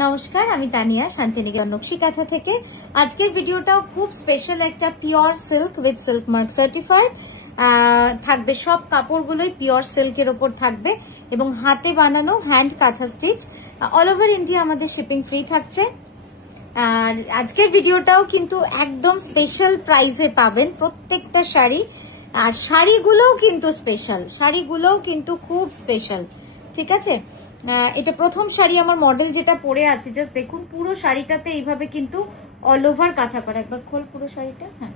নমস্কার, আমি তানিয়া শান্তিনিকেতন নকশি কাঁথা থেকে। আজকের ভিডিওটাও খুব স্পেশাল, একটা pure silk with silk mark certified থাকবে। সব কাপড়গুলোই পিওর সিল্কের ওপর থাকবে এবং হাতে বানানো হ্যান্ড কাঁথা স্টিচ। অল ওভার ইন্ডিয়া আমাদের শিপিং ফ্রি থাকছে। আর আজকের ভিডিওটাও কিন্তু একদম স্পেশাল প্রাইসে পাবেন প্রত্যেকটা শাড়ি। আর শাড়িগুলোও কিন্তু স্পেশাল, শাড়িগুলোও কিন্তু খুব স্পেশাল। ঠিক আছে, এটা প্রথম শাড়ি আমার মডেল যেটা পরে আছে। জাস্ট দেখুন, পুরো শাড়িটাতে এইভাবে কিন্তু অল ওভার কাঁথা করা। একবার খোল পুরো শাড়িটা। হ্যাঁ,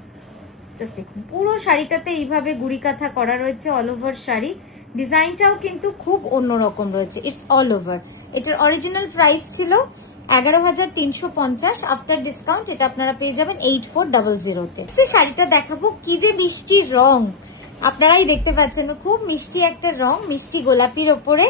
জাস্ট দেখুন, পুরো শাড়িটাতে এইভাবে গুড়ি কাঁথা করা রয়েছে। অল ওভার শাড়ি, ডিজাইনটাও কিন্তু খুব অন্যরকম রয়েছে। It's all over. এটার অরিজিনাল প্রাইস ছিল 11,350। আফটার ডিসকাউন্ট এটা আপনারা পেয়ে যাবেন 8400-তে। শাড়িটা দেখাবো, কি যে মিষ্টি রং, আপনারাই দেখতে পাচ্ছেন। খুব মিষ্টি একটা রং, মিষ্টি গোলাপির ওপরে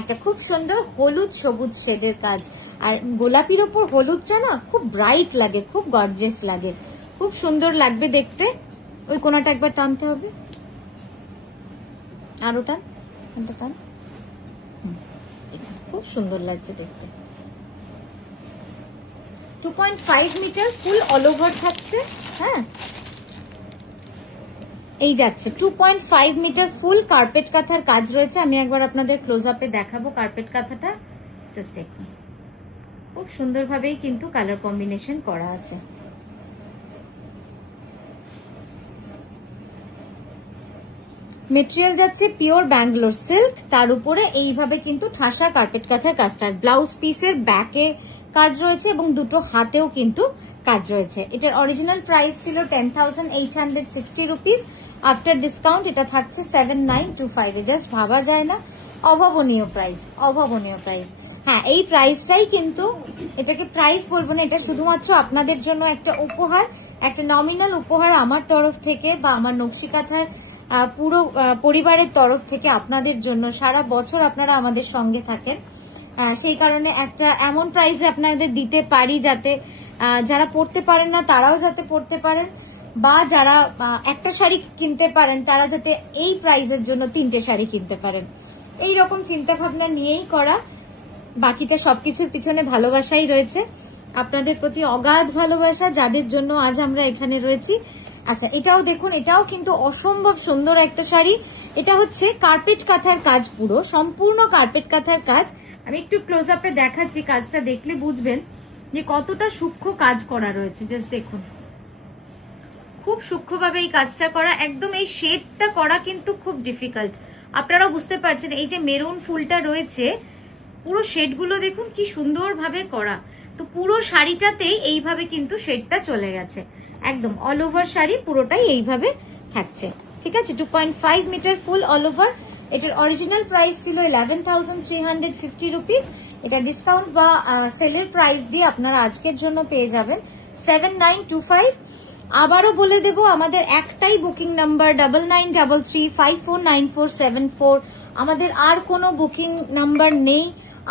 একটা খুব সুন্দর হলুদ সবুজ শেডের কাজ। আর গোলাপির ওপর হলুদটা না খুব ব্রাইট লাগে, খুব গর্জিয়াস লাগে, খুব সুন্দর লাগবে দেখতে। ওই কোনাটা একবার টানতে হবে, আরো টান, টান। খুব সুন্দর লাগছে দেখতে। 2.5 মিটার ফুল অল ওভার থাকছে। হ্যাঁ, এই যাচ্ছে 2.5 মিটার ফুল কার্পেট কাঁথার কাজ রয়েছে। আমি একবার আপনাদের ক্লোজ আপে দেখাবো কার্পেট কাঁথাটা। জাস্ট দেখুন, খুব সুন্দরভাবেই কিন্তু কালার কম্বিনেশন করা আছে। মেটেরিয়াল যাচ্ছে পিওর ব্যাঙ্গালোর সিল্ক, তার উপরে এইভাবে কিন্তু ঠাসা কার্পেট কাঁথার কাজটা। ব্লাউজ পিসের ব্যাকে কাজ রয়েছে এবং দুটো হাতেও কিন্তু কাজ রয়েছে। এটার অরিজিনাল প্রাইস ছিল 10,860 রুপিস। আফটার ডিসকাউন্ট এটা থাকছে 7,925। জাস্ট ভাবা যায় না, অভাবনীয় প্রাইস, অভাবনীয় প্রাইস। হ্যাঁ, এই প্রাইসটাই কিন্তু, এটাকে প্রাইস বলবো না, এটা শুধুমাত্র আপনাদের জন্য একটা উপহার, একটা নমিনাল উপহার আমার তরফ থেকে বা আমার নকশি কাঁথার পুরো পরিবারের তরফ থেকে আপনাদের জন্য। সারা বছর আপনারা আমাদের সঙ্গে থাকেন, সেই কারণে একটা এমন প্রাইসে আপনাদের দিতে পারি যাতে যারা পড়তে পারেন না তারাও যাতে পড়তে পারেন, বা যারা একটা শাড়ি কিনতে পারেন তারা যাতে এই প্রাইসের জন্য 3টে শাড়ি কিনতে পারেন। এই রকম চিন্তা ভাবনা নিয়েই করা। বাকিটা সবকিছুর পিছনে ভালোবাসাই রয়েছে, আপনাদের প্রতি অগাধ ভালোবাসা, যাদের জন্য আজ আমরা এখানে রয়েছি। আচ্ছা, এটাও দেখুন, এটাও কিন্তু অসম্ভব সুন্দর একটা শাড়ি। এটা হচ্ছে কার্পেট কাঁথার কাজ, পুরো সম্পূর্ণ কার্পেট কাঁথার কাজ। আমি একটু ক্লোজ আপে দেখাচ্ছি, কাজটা দেখলে বুঝবেন যে কতটা সূক্ষ্ম কাজ করা রয়েছে। জাস্ট দেখুন, খুব সূক্ষ্মভাবে এই কাজটা করা। একদম এই শেডটা করা কিন্তু খুব ডিফিকাল্ট, আপনারা বুঝতে পারছেন। এই যে মেরুন ফুলটা রয়েছে, পুরো শেডগুলো দেখুন কি সুন্দরভাবে করা। তো পুরো শাড়িটাতেই এইভাবে কিন্তু শেডটা চলে গেছে। একদম অল ওভার শাড়ি পুরোটাই এইভাবে থাকছে। ঠিক আছে, 2.5 মিটার ফুল অল ওভার। এটার অরিজিনাল প্রাইস ছিল 11,350 রুপিস। এটা ডিসকাউন্ট বা সেলের প্রাইস দিয়ে আপনারা আজকের জন্য পেয়ে যাবেন 7,925। আবারও বলে দেব, আমাদের একটাই বুকিং নাম্বার 9933549474। আমাদের আর কোনো বুকিং নাম্বার নেই,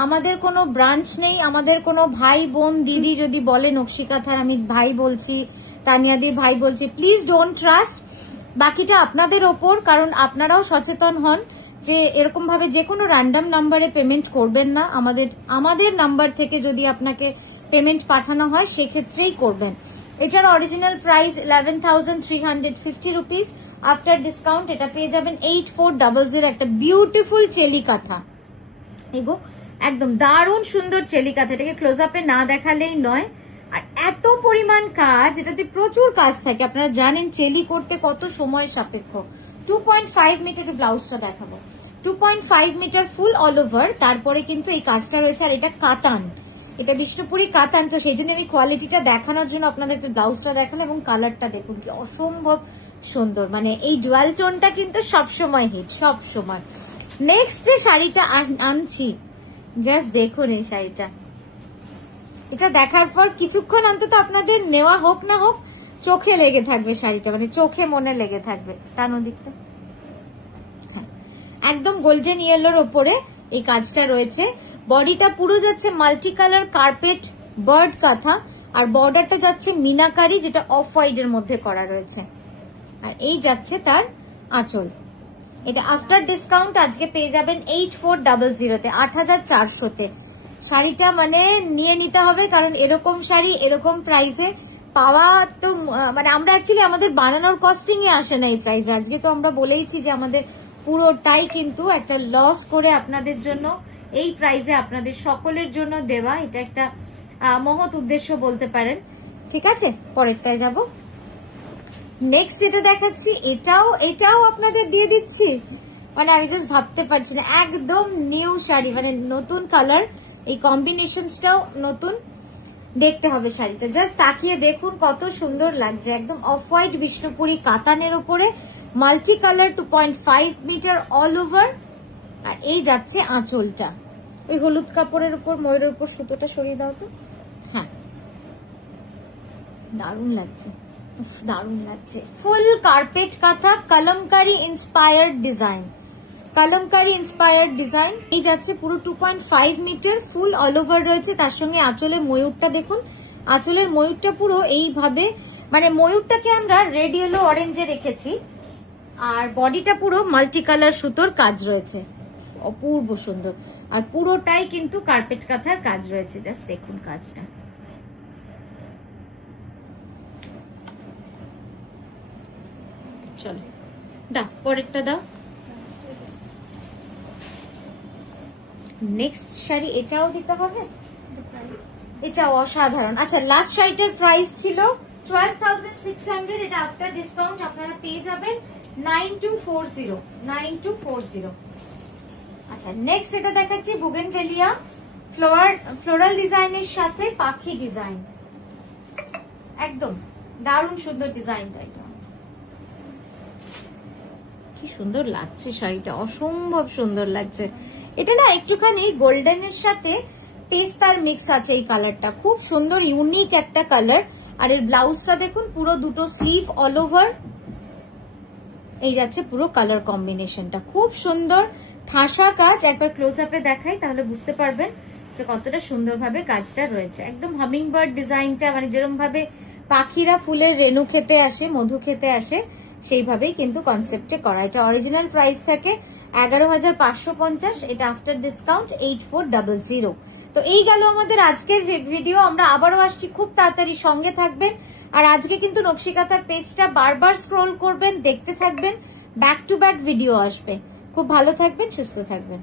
আমাদের কোনো ব্রাঞ্চ নেই। আমাদের কোনো ভাই বোন দিদি যদি বলে নকশি কাঁথার, আমি ভাই বলছি, তানিয়াদির ভাই বলছি, প্লিজ ডোন্ট ট্রাস্ট। বাকিটা আপনাদের ওপর, কারণ আপনারাও সচেতন হন যে এরকম ভাবে যে কোনো র্যান্ডম নাম্বারে পেমেন্ট করবেন না। আমাদের নাম্বার থেকে যদি আপনাকে পেমেন্ট পাঠানো হয় সেক্ষেত্রেই করবেন। এটার original price 11,350 rupees. After discount এটা পেয়ে যাবেন 8400। একটা বিউটিফুল চেলি কাঁথা, এগো একদম দারুণ সুন্দর চেলি কাঁথা। এটাকে ক্লোজ আপে না দেখালেই নয়। আর এত পরিমাণ কাজ, এটাতে প্রচুর কাজ থাকে। আপনারা জানেন চেলি করতে কত সময় সাপেক্ষ। 2.5 মিটার ব্লাউজটা দেখাবো, 2.5 মিটার ফুল অল ওভার। তারপরে কিন্তু এই কাজটা রয়েছে। আর এটা কাতান, এটা বিষ্ণুপুরি কাতান। তো সেই জন্য আমি কোয়ালিটিটা দেখানোর জন্য আপনাদের ব্লাউজটা দেখালাম। এবং কালারটা দেখুন কি অসম্ভব সুন্দর, মানে এই ডুয়াল টোনটা কিন্তু সবসময় হিট, সব সময়। নেক্সট যে শাড়িটা আনছি, জাস্ট দেখুন এই শাড়িটা। এটা দেখার পর কিছুক্ষণ অন্তত আপনাদের নেওয়া হোক না হোক চোখে লেগে থাকবে শাড়িটা, মানে চোখে মনে লেগে থাকবে। টানো দিকটা। হ্যাঁ, একদম গোল্ডেন ইয়েলোর ওপরে এই কাজটা রয়েছে। বডিটা পুরো যাচ্ছে মাল্টি কালার কার্পেট বার্ড কাঁথা, আর বর্ডারটা যাচ্ছে মিনাকারি, যেটা অফ হোয়াইটের মধ্যে করা রয়েছে। আর এই যাচ্ছে তার আঁচল। এটা আফটার ডিসকাউন্ট আজকে পেয়ে যাবেন 8400-তে, 8400-তে। শাড়িটা মানে নিয়ে নিতে হবে, কারণ এরকম শাড়ি এরকম প্রাইসে পাওয়া তো মানে আমরা অ্যাকচুয়ালি আমাদের বানানোর কস্টিং এ আসে না এই প্রাইসে। আজকে তো আমরা বলেইছি যে আমাদের পুরোটাই কিন্তু একটা লস করে আপনাদের জন্য এই প্রাইসে আপনাদের সকলের জন্য দেওয়া, এটা একটা মহৎ উদ্দেশ্য বলতে পারেন। ঠিক আছে, পরেরটায় যাব। নেক্সট যেটা দেখাচ্ছি এটাও আপনাদের দিয়ে দিচ্ছি, মানে আমি জাস্ট ভাবতে পারছি না, একদম নিউ শাড়ি, মানে নতুন কালার, এই কম্বিনেশনসটাও নতুন। দেখতে হবে শাড়িটা, জাস্ট তাকিয়ে দেখুন কত সুন্দর লাগছে, একদম অফ হোয়াইট বিষ্ণুপুরি কাতানের উপরে multi colour 2.5 metre all over. আর এই যাচ্ছে আঁচলটা, ওই হলুদ কাপড়ের উপর ময়ূরের উপর সুতোটা সরিয়ে দাও তো। হ্যাঁ, দারুণ লাগছে, দারুণ লাগছে। ফুল কার্পেট কাঁথা Kalamkari inspired design, Kalamkari inspired design. এই যাচ্ছে পুরো 2.5 মিটার ফুল অল ওভার রয়েছে, তার সঙ্গে আঁচলের ময়ূরটা দেখুন, আঁচলের ময়ূরটা পুরো এইভাবে, মানে ময়ূরটাকে আমরা রেড ইয়েলো অরেঞ্জে রেখেছি, আর বডিটা পুরো মাল্টি কালার সুতোর কাজ রয়েছে, অপূর্ব সুন্দর। আর পুরোটাই কিন্তু কার্পেট কাঁথার কাজ রয়েছে, জাস্ট দেখুন কাজটা। চলো দাও, পরেরটা দাও। নেক্সট শাড়ি এটাও দিতে হবে, এটাও অসাধারণ। আচ্ছা, লাস্ট শাড়িটার প্রাইস ছিল 12,600, এটা আফটার ডিসকাউন্ট আপনারা পেয়ে যাবেন 9240। আচ্ছা, নেক্সট এটা দেখাচ্ছি বুগেনভেলিয়া ফ্লোরাল ডিজাইনের সাথে পাখি ডিজাইন, একদম দারুণ সুন্দর ডিজাইনটা। এটা কি সুন্দর লাগছে শাড়িটা, অসম্ভব সুন্দর লাগছে। এটা না একটুখানি গোল্ডেনের সাথে পেস্তার মিক্স আছে, এই কালারটা খুব সুন্দর, ইউনিক একটা কালার। আর এর ব্লাউজটা দেখুন, পুরো দুটো স্লিভ অল ওভার, এই যাচ্ছে পুরো কালার কম্বিনেশনটা, খুব সুন্দর ঠাসা কাজ। একবার ক্লোজ আপে দেখাই তাহলে বুঝতে পারবেন যে কতটা সুন্দরভাবে কাজটা রয়েছে। একদম হামিং বার্ড ডিজাইনটা, মানে যেরকম ভাবে পাখিরা ফুলের রেণু খেতে আসে, মধু খেতে আসে, সেইভাবেই কিন্তু কনসেপ্টে করা। এটা অরিজিনাল প্রাইস থাকে 11,550, এটা আফটার ডিসকাউন্ট 8400। তো এই গেল আমাদের আজকের ভিডিও, আমরা আবারও আসছি খুব তাড়াতাড়ি, সঙ্গে থাকবেন। আর আজকে কিন্তু নকশি কাঁথার পেজটা বারবার স্ক্রোল করবেন, দেখতে থাকবেন, ব্যাক টু ব্যাক ভিডিও আসবে। খুব ভালো থাকবেন, সুস্থ থাকবেন।